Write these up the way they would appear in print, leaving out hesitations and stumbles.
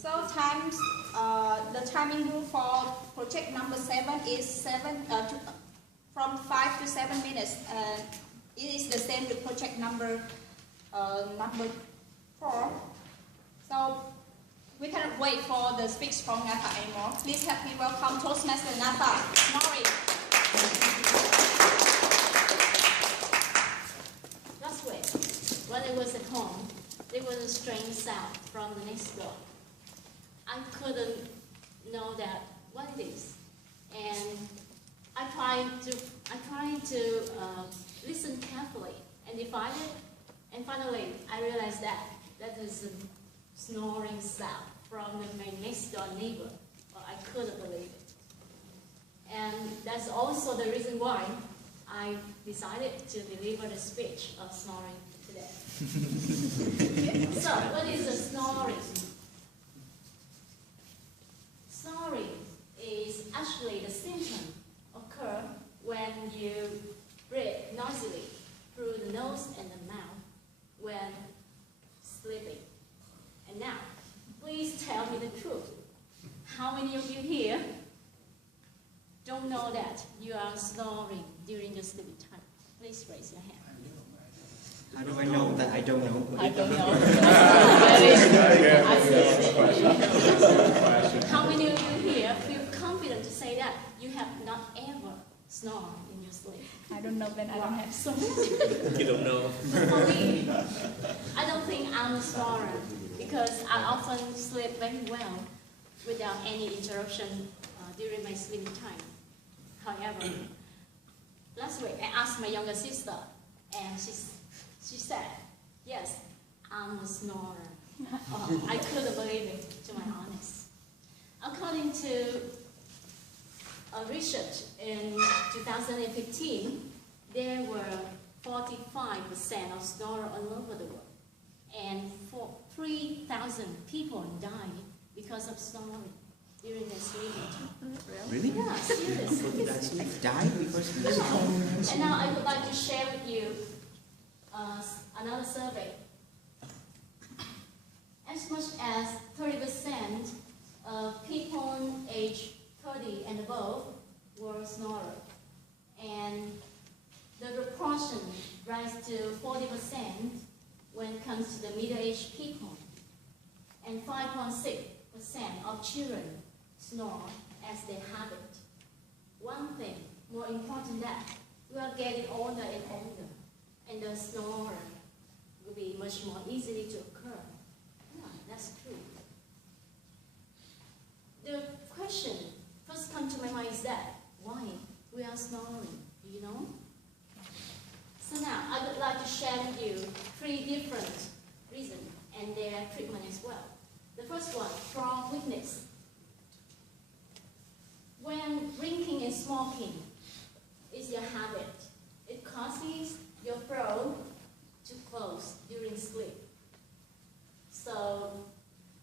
So the timing rule for project number 7 is from 5 to 7 minutes. It is the same with project number 4. So we cannot wait for the speech from NAPA anymore. Please help me welcome Toastmaster NAPA, Nori. Last week, when I was at home, there was a strange sound from the next door. I couldn't know that what it is, and I tried to listen carefully and define it, and finally I realized that is a snoring sound from my next door neighbor. Well, I couldn't believe it, and that's also the reason why I decided to deliver the speech of snoring today. So, what is a snoring? Snoring is actually the symptom occur when you breathe noisily through the nose and the mouth when sleeping. And now, please tell me the truth. How many of you here don't know that you are snoring during your sleeping time? Please raise your hand. How do I know that I don't know? I don't know. How many of you here feel confident to say that you have not ever snored in your sleep? I don't know when I don't have So You don't know. for me, I don't think I'm a snorer because I often sleep very well without any interruption during my sleeping time. However, last week I asked my younger sister, and she said, yes, I'm a snorer. I couldn't believe it, to my honest. According to research in 2015, there were 45% of snorers all over the world, and 3,000 people died because of snoring during their sleeping time. Really? Yeah, seriously. Die because of this? And now I would like to share with you another survey. As much as 30% of people aged 30 and above were snorers, and the proportion rise to 40% when it comes to the middle-aged people, and 5.6% of children snore as their habit. One thing more important that we are getting older and older, and the snore will be much more easily to occur. Yeah, that's true. The question first comes to my mind is that why we are snoring? Do you know? So now I would like to share with you 3 different reasons and their treatment as well. The first one, chronic weakness. When drinking and smoking is your habit, it causes your throat to close during sleep. So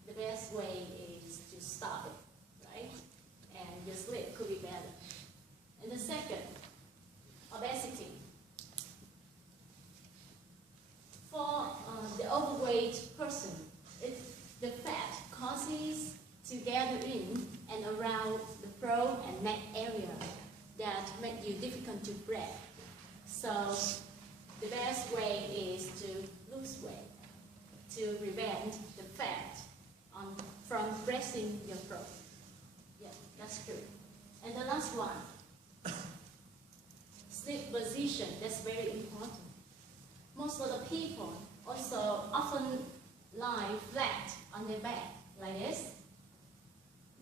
the best way is to stop it, right? And your sleep could be better. And the second, obesity. For the overweight person, the fat causes to gather in and around the throat and neck area that make you difficult to breathe. So the best way is to lose weight to prevent the fat from pressing your throat. Yeah, that's true. And the last one, sleep position. That's very important. Most of the people also often lie flat on their back like this.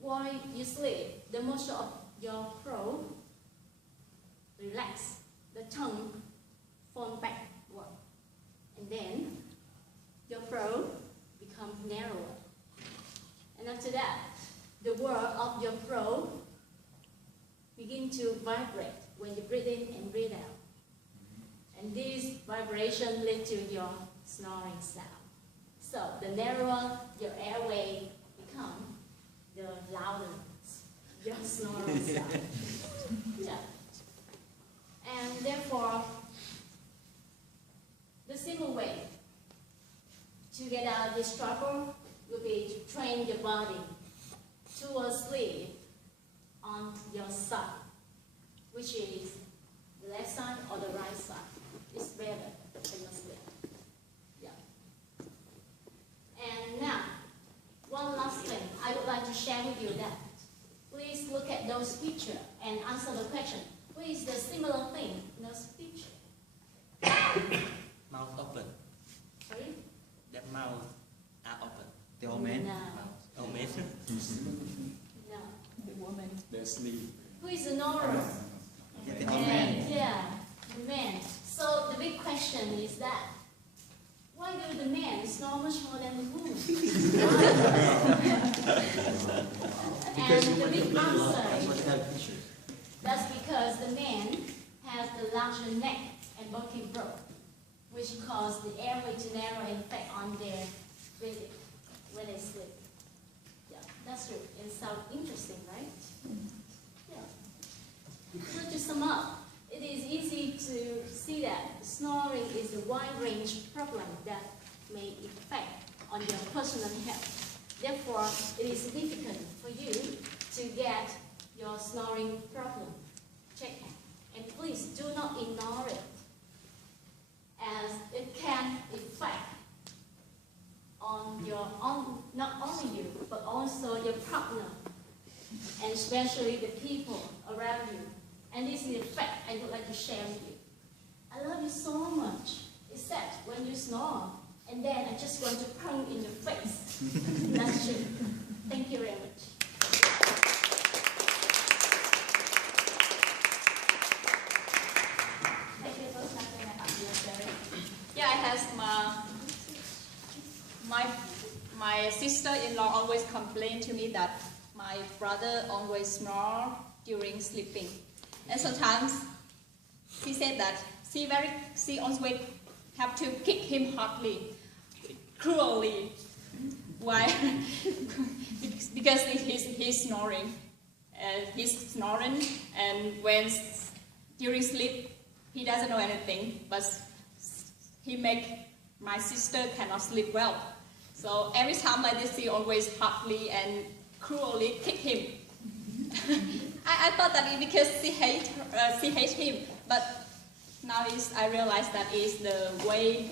While you sleep, the motion of your throat relax, the tongue fall backward, and then your throat becomes narrower. And after that, the wall of your throat begin to vibrate when you breathe in and breathe out. And this vibration leads to your snoring sound. So the narrower your airway becomes, the louder your snoring sound. Yeah. And therefore, the simple way to get out of this trouble would be to train train your body to sleep on your side, which is the left side or the right side. It's better when you sleep. Yeah. And now, one last thing I would like to share with you that please look at those pictures and answer the question. What is the similar thing in those pictures? Mouth open. Sorry? That mouth are open. The old man. No. Oh, man. No. The woman. They sleep. Who is the snorer? Yeah, the old man. Yeah, the man. So the big question is that why do the men snore much more than the women? And the big answer, that's because the man has the larger neck and bulky throat, which cause the airway to narrow and affect on their breathing when they sleep. Yeah, that's true. It sounds interesting, right? Yeah. So to sum up, it is easy to see that snoring is a wide-range problem that may affect on your personal health. Therefore, it is significant for you to get your snoring problem checked. And please do not ignore it, as it can affect on not only you, but also your partner, and especially the people around you. And this is a fact I would like to share with you. I love you so much, except when you snore, and then I just want to punch in your face. That's true. Thank you very much. Thank you, Toastmaster. Yeah, I have my sister-in-law always complain to me that my brother always snore during sleeping, and sometimes she said that she always have to kick him hardly, cruelly. Why? Because he's snoring, and when during sleep he doesn't know anything, but he make my sister cannot sleep well. So every time like this, she always hardly and cruelly kick him. I thought that it because she hates him, but now I realize that is the way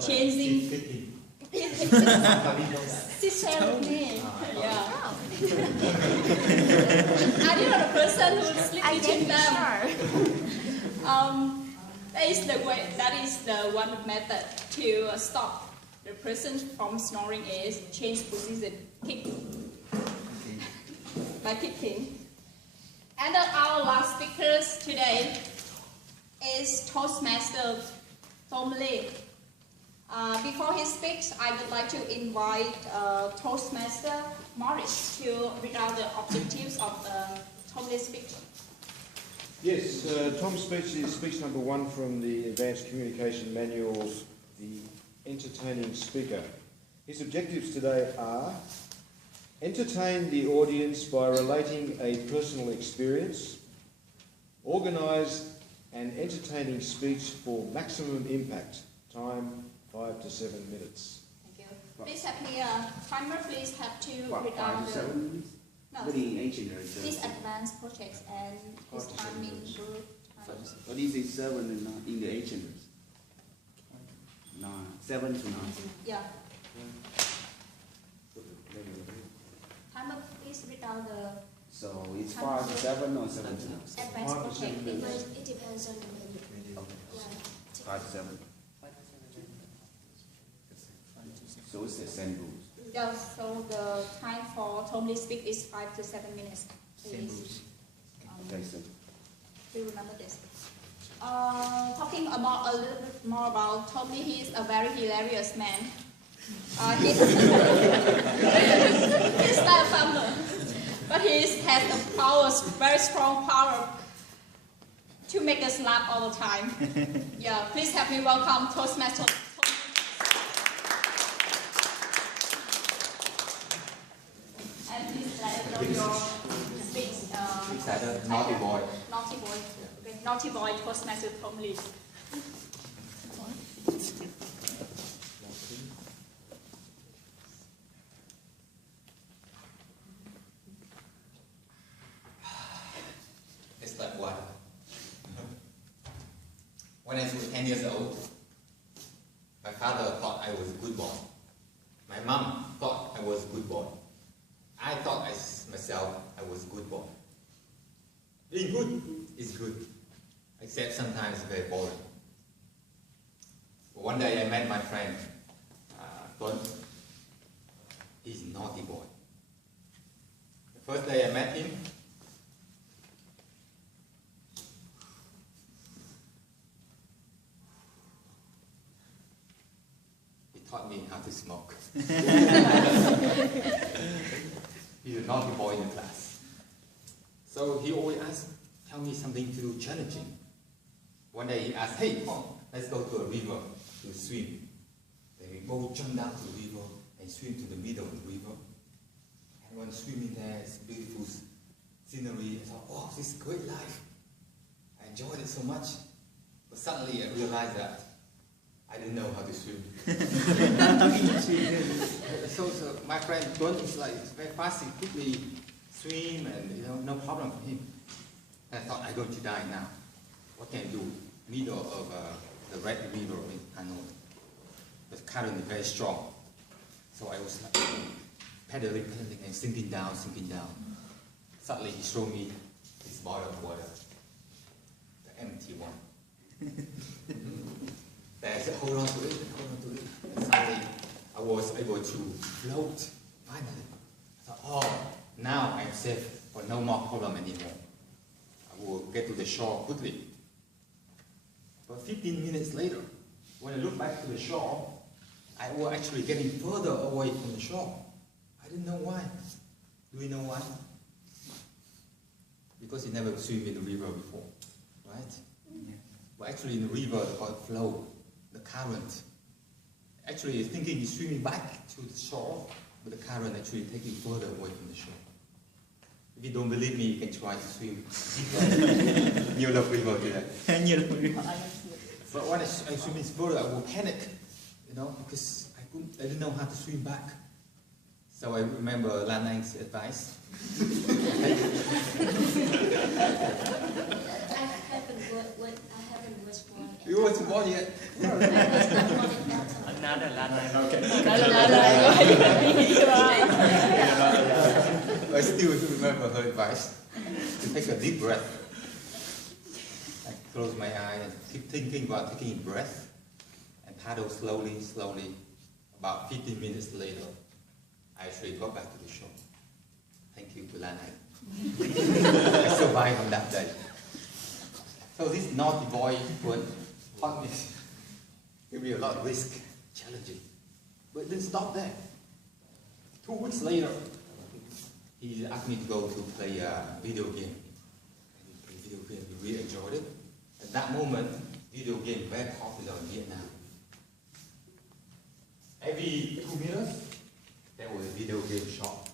changing. She shared with me. Yeah. Are you the person who sleep between them? That is the one method to stop the person from snoring is change position, kick, by kicking. And our last speakers today is Toastmaster Tom Lee. Before he speaks, I would like to invite Toastmaster Morris to read out the objectives of Tom Lee's speech. Yes, Tom's speech is speech number 1 from the Advanced Communication Manual, the Entertaining Speaker. His objectives today are: entertain the audience by relating a personal experience, organise an entertaining speech for maximum impact, time 5 to 7 minutes. Thank you. Please have here, timer, please have to What, read 5 out to the... 7 minutes? No, Very ancient. these advanced projects and his timing group time. What is it, 7 and 9 in the ancient? 7 to 9. Yeah. Timer, please read out the So it's 5 to 7 or 7 to 9? advanced project. It depends on the menu. Yeah. 5 to 7. So it's the same rules. Yeah, so the time for Tom Lee speak is 5 to 7 minutes. Please. Okay, so Do you remember this? Talking about a little bit more about Tom Lee, he is a very hilarious man. He's not a farmer, but he has the powers, very strong power to make us laugh all the time. Yeah, please help me welcome Toastmaster. And please let us know your speech. Naughty boy. Naughty boy. Okay. Naughty boy Toastmaster Tom Lee. When I was 10 years old, my father thought I was a good boy. My mom thought I was a good boy. I thought myself I was a good boy. Being good is good, except sometimes very boring. But one day I met my friend, Tuấn. He's a naughty boy. The first day I met him, he taught me how to smoke. He's a naughty boy in the class. So he always asks, tell me something too challenging. One day he asked, hey, Tom, let's go to a river to swim. Then we both jump down to the river and swim to the middle of the river. And when swimming there, it's beautiful scenery. I thought, oh, this is a great life. I enjoyed it so much. But suddenly I realized that I didn't know how to swim. So my friend Tuấn is like very fast, he quickly swim and no problem for him. And I thought I'm going to die now. What can I do? Middle of the Red River in Hanoi. The current is very strong. So I was like pedaling and sinking down. Suddenly he showed me this bottle of water, the empty one. Then I said, hold on to it. And suddenly I was able to float, finally. I thought, oh, now I'm safe, but no more problem anymore. I will get to the shore quickly. But 15 minutes later, when I look back to the shore, I was actually getting further away from the shore. I didn't know why. Do you know why? Because you never swim in the river before, right? Yeah. But actually in the river, it's called flow, the current. Actually, you're thinking you're swimming back to the shore, but the current actually taking further away from the shore. If you don't believe me, you can try to swim near the river today. But when I swim in further, I will panic, because I didn't know how to swim back. So I remember Lan Ang's advice. I haven't was born. You weren't born yet. I was not born at that time. Another Lan Ang. I still remember her advice to take a deep breath. I close my eyes and keep thinking about taking a breath and paddle slowly. About 15 minutes later, I actually got back to the shore. Thank you to Lan Ang. I survived on that day. So this naughty boy taught me, gave me a lot of risk, challenging. But it didn't stop there. 2 weeks later, he asked me to go to play a video game. We really enjoyed it. At that moment, video game very popular in Vietnam. Every 2 meters, there was a video game shop.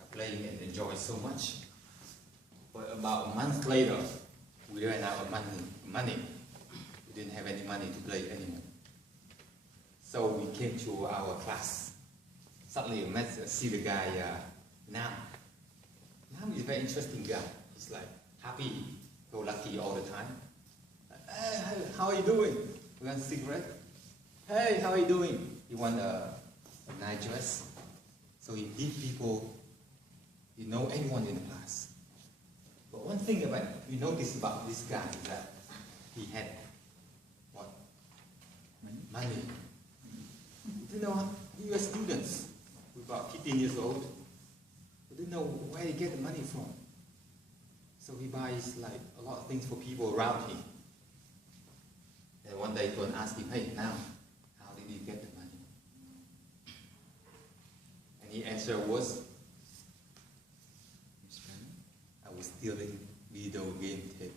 I played and enjoyed so much. But about a month later, we ran out of money. We didn't have any money to play anymore. So we came to our class. Suddenly I see the guy, Nam. Nam is a very interesting guy. He's like happy, go lucky all the time. Hey, how are you doing? You want a cigarette? Hey, how are you doing? You want a nice dress? So he give people, anyone in the class. But one thing you notice about this guy is that he had what? Money. You know, US students, about 15 years old, they didn't know where he get the money from. So he buys like a lot of things for people around him. And one day someone asked him, hey, now, how did you get the money? And his answer was, I was stealing video game tape.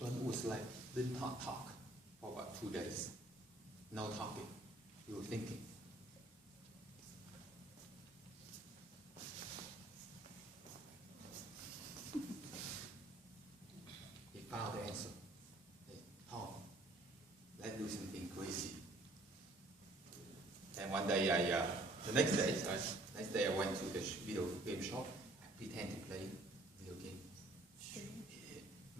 Tuấn was like, didn't talk for about 2 days. No talking. We were thinking. He found the answer. Hey, Tom, let's do something crazy. And one day the next day I went to the video game shop. I pretend to play video game.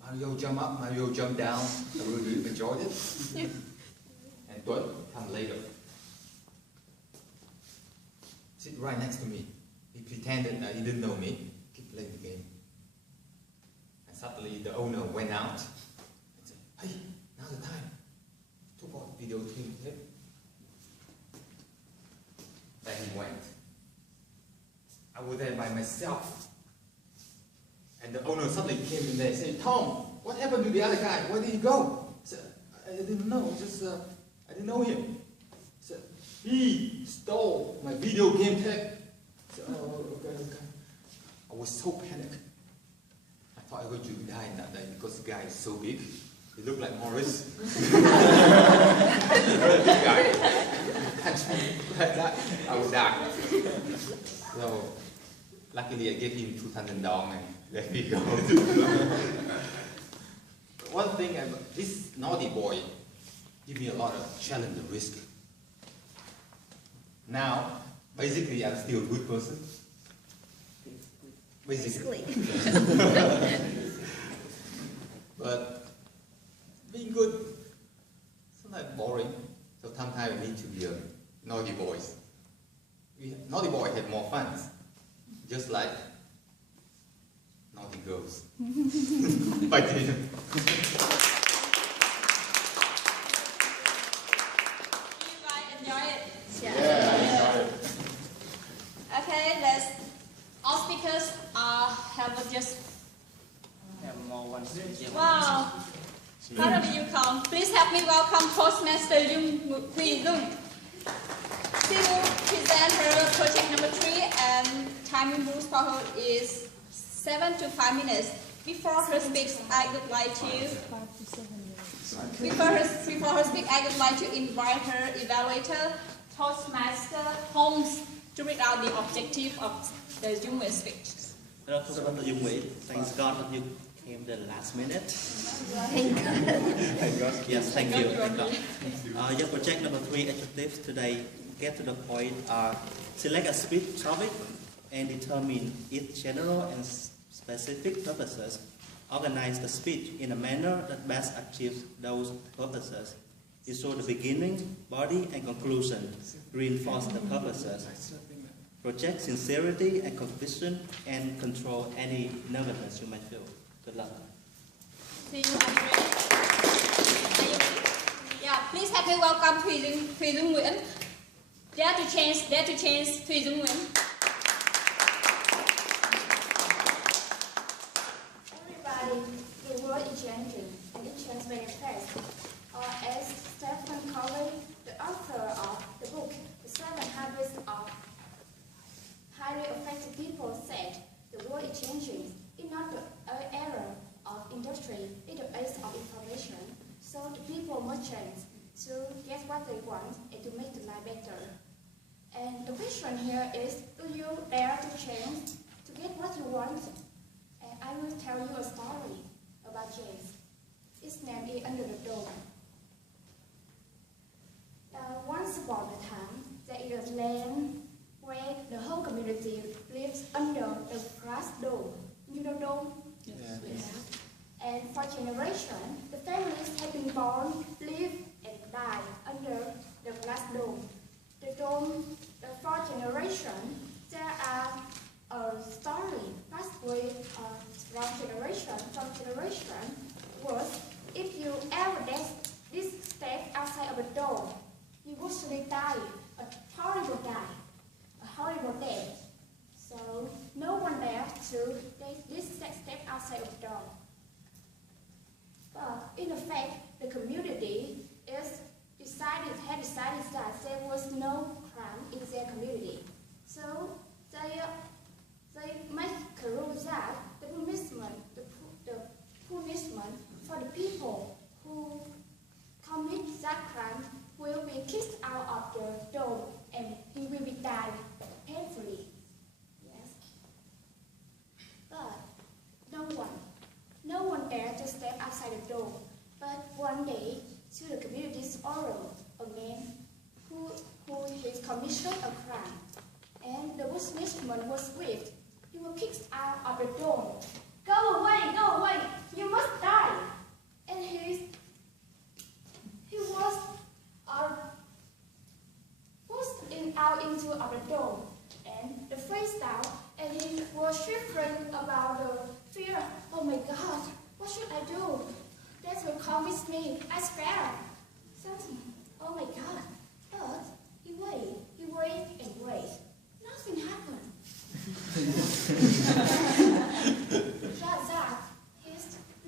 My Mario jump up, Mario jump down. I really enjoyed it. And Tuấn come later. Sit right next to me. He pretended that he didn't know me. Keep playing the game. And suddenly the owner went out and said, "Hey, now's the time. Took out the video tape." Then he went. I was there by myself. And the owner suddenly came in there and said, "Tom, what happened to the other guy? Where did he go?" I said, "I didn't know, just I didn't know him." He said, "He stole my video game tape." I said, "Oh, okay. I was so panicked. I thought I was going to die that day because the guy is so big. He looked like Morris. Very big guy. Punch me like that, I would die. So, luckily I gave him 2,000 dong and let me go. One thing, this naughty boy gave me a lot of challenge and risk. Now, basically I'm still a good person. Basically. But being good, sometimes boring. So sometimes we need to be a naughty boys. Naughty boys have more fun, just like naughty girls. Bye, Tina. You guys enjoy it? Yeah. Okay, let's. All speakers have just. Have more one. Wow. How do you come? Please help me welcome Toastmaster Hui Dung. She will present her project number 3, and timing rules for her is 7 to 5 minutes. Before her speaks, I would like to. Before her speak, I would like to invite her evaluator, Toastmaster Holmes, to read out the objective of the Dung speech. Hello, Toastmaster Dung. Thanks God that you came the last minute. Thank God. Yes, thank you. Thank God. Your project number 3 objectives today, get to the point, are select a speech topic and determine its general and specific purposes. Organize the speech in a manner that best achieves those purposes. It shows the beginning, body, and conclusion. Reinforce the purposes. Project sincerity and conviction, and control any nervousness you might feel. Good luck. See you, Andre. Yeah, please help me welcome Thuy Dung Nguyễn. Dare to change, Thuy Dung Nguyễn. Everybody, the world is changing, and it changes very fast. As Stephen Covey, the author of the book The 7 Habits of Highly Effective People, said, the world is changing. It's not the era of industry, it's the age of information. So the people must change to get what they want and to make the life better. And the question here is, do you dare to change to get what you want? And I will tell you a story about James. His name is Under the Dome. Once upon a time, there is a land where the whole community lives under the glass dome. You know dome? Yes. And for generations, the families have been born, live, and die under the glass dome. The dome, for generations, there are a story passed from generation to generation. Was if you ever this step outside of a dome, you would surely die a horrible death. So no one dare to take this step outside of the dome. But in effect, the community had decided that there was no crime in their community. So they make a rule that the punishment for the people who commit that crime will be kicked out of the dome, and he will be died painfully. Yes. But no one dared to step outside the dome. But one day, to the community's sorrow, a man who had committed a crime, and the punishment was swift. He was kicked out of the dome. Go away, you must die. stepping out into our dome, and the face down, and he was shivering about the fear. Oh my God, what should I do? That will come with me. I swear. Something. Oh my God. But he waited and waited. Nothing happened. That he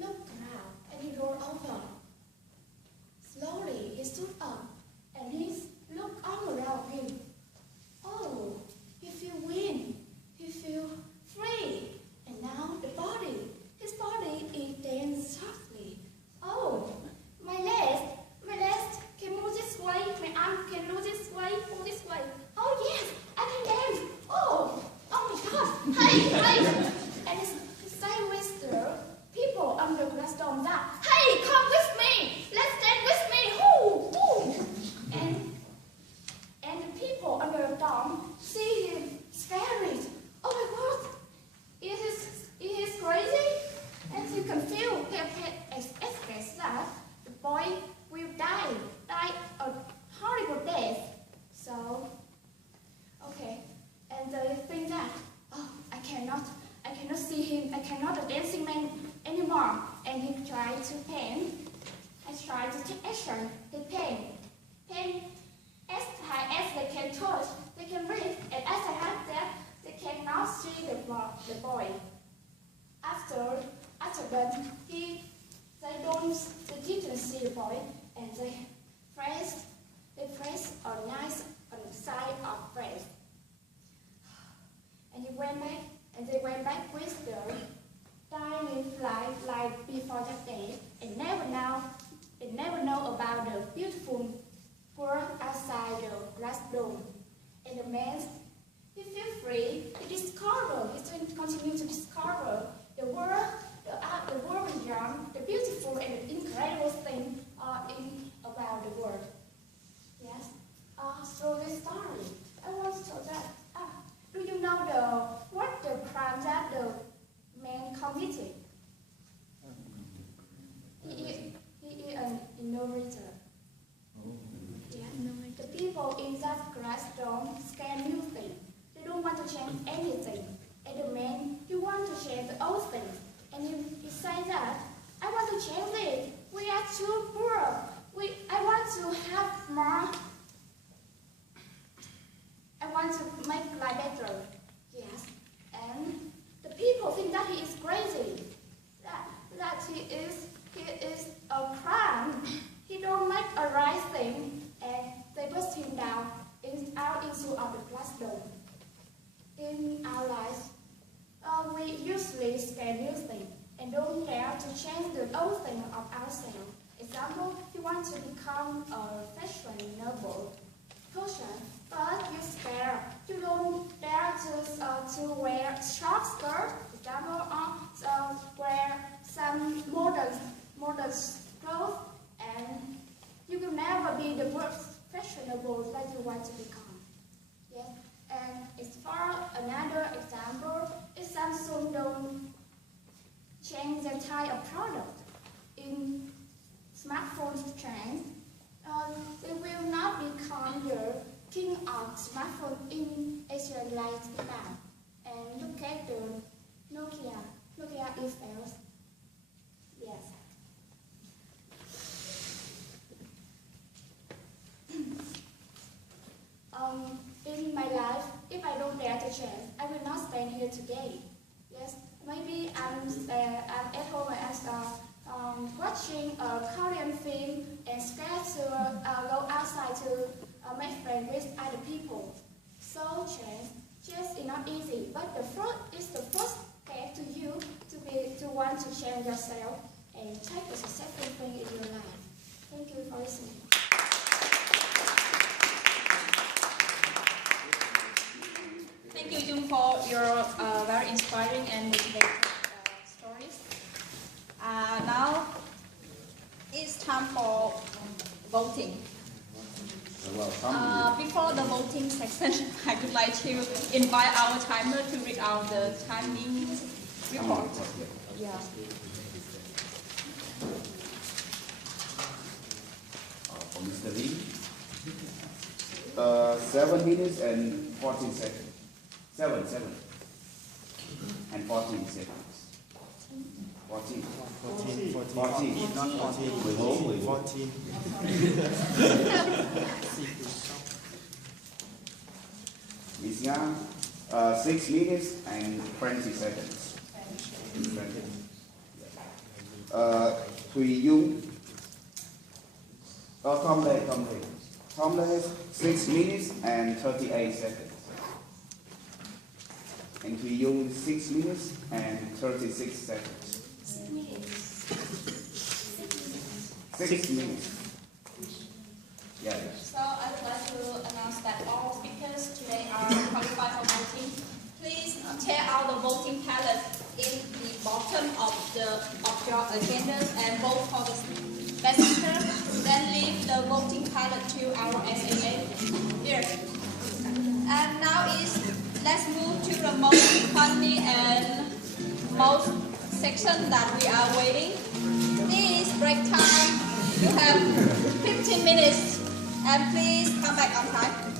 looked around and he rolled over. Slowly he stood up and he looked all around him. Oh, he felt wind. He felt free. And now his body is dancing softly. Oh, my legs can move this way. My arm can move this way, move this way. Oh yes, I can dance. Oh my God. Hey. And he sang with the people under the glass dome that, hey, come with me. Let's dance with me. Ooh. And the people under the dome see him scary. Oh my God. Is he crazy? And he confused. He expressed that the boy will die a horrible death. So, okay. And they think that, oh, I cannot see him. I cannot a dancing man anymore. And he tried to paint. I tried to take action. They paint as high as they can touch. They can reach, and as high as that, they cannot see the boy. After that, they didn't see the boy, and they pressed a knife on the side of breast. And they went back with the dying fly like before that day, and never know about the beautiful world outside the glass dome. And the man, he feel free. He continue to discover the world beyond, the beautiful and the incredible things about the world. Yes. So this story, I want to tell that. Do you know what the crime that the man committed? He is an innovator. Yeah. The people in that glass dome scan new things. They don't want to change anything. And the man, he wants to change the old things. And he said that, I want to change it. We are too poor. I want to have more. I want to make life better. Yes. And the people think that he is crazy. That he is a crime. He don't make a right thing. And they put him down out into the glass dome. In our lives, we usually scare new things and don't dare to change the old thing of ourselves. Example, you want to become a fashionable person, but you're scared. You don't dare to wear short skirt. Example, wear some modern clothes, and you will never be the most fashionable that you want to become. Yes. And as for another example, if Samsung don't change the type of product in smartphone trend, they will not become the king of smartphone in Asia like now. And look at the Nokia. Nokia is else. Yes. In my life, if I don't dare to change, I will not stand here today. Yes, maybe I'm at home and watching a Korean film and scared to go outside to make friends with other people. So change is not easy, but the first step to you to want to change yourself and take a successful thing in your life. Thank you for listening. Thank you, Jung, for your very inspiring and motivating stories. Now it's time for voting. Before the voting section, I would like to invite our timer to read out the timing report. Yeah. For Mr. Lee, 7 minutes and 14 seconds. 7 and 14 seconds. 14. 14. Not 14. 14. Miss Yang, 6 minutes and 20 seconds. Thùy Dung, Tom Lê, 6 minutes and 38 seconds. And Thùy Dung, 6 minutes and 36 seconds. 6 minutes. Yeah. So I would like to announce that all speakers today are qualified for voting. Please tear out the voting ballot in the bottom of your agendas and vote for the best speaker. Then leave the voting ballot to our SAA here. And now let's move to the most funny and most section that we are waiting. This is break time. You have 15 minutes and please come back on time.